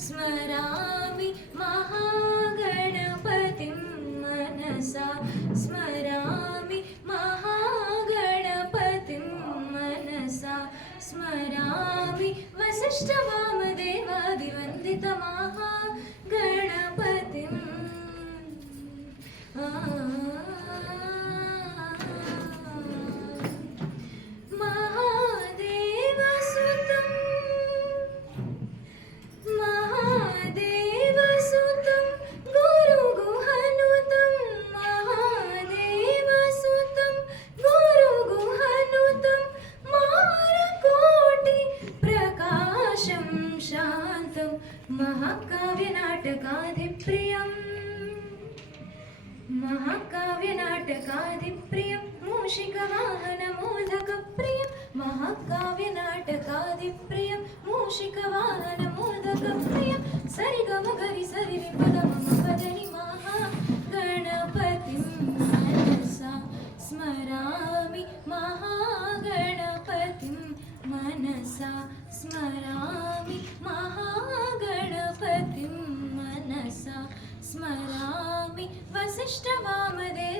स्मरामि महागणपतिं मनसा स्मरामि महागणपतिं मनसा स्मरामि वसिष्ठवामदेवादिवन्दितमहागणपतिम् महाकाव्यनाटकादिप्रियं मूषिकवाहनमोदकप्रियं महाकाव्यनाटकादिप्रियं मूषिकवाहनमोदकप्रियं सरिगमगरि सरिनिपदमपदनि महागणपतिं मनसा स्मरामि महागणपतिं मनसा स्मरामि महागणपतिं मनसा स्मरामि वसिष्ठवामदेव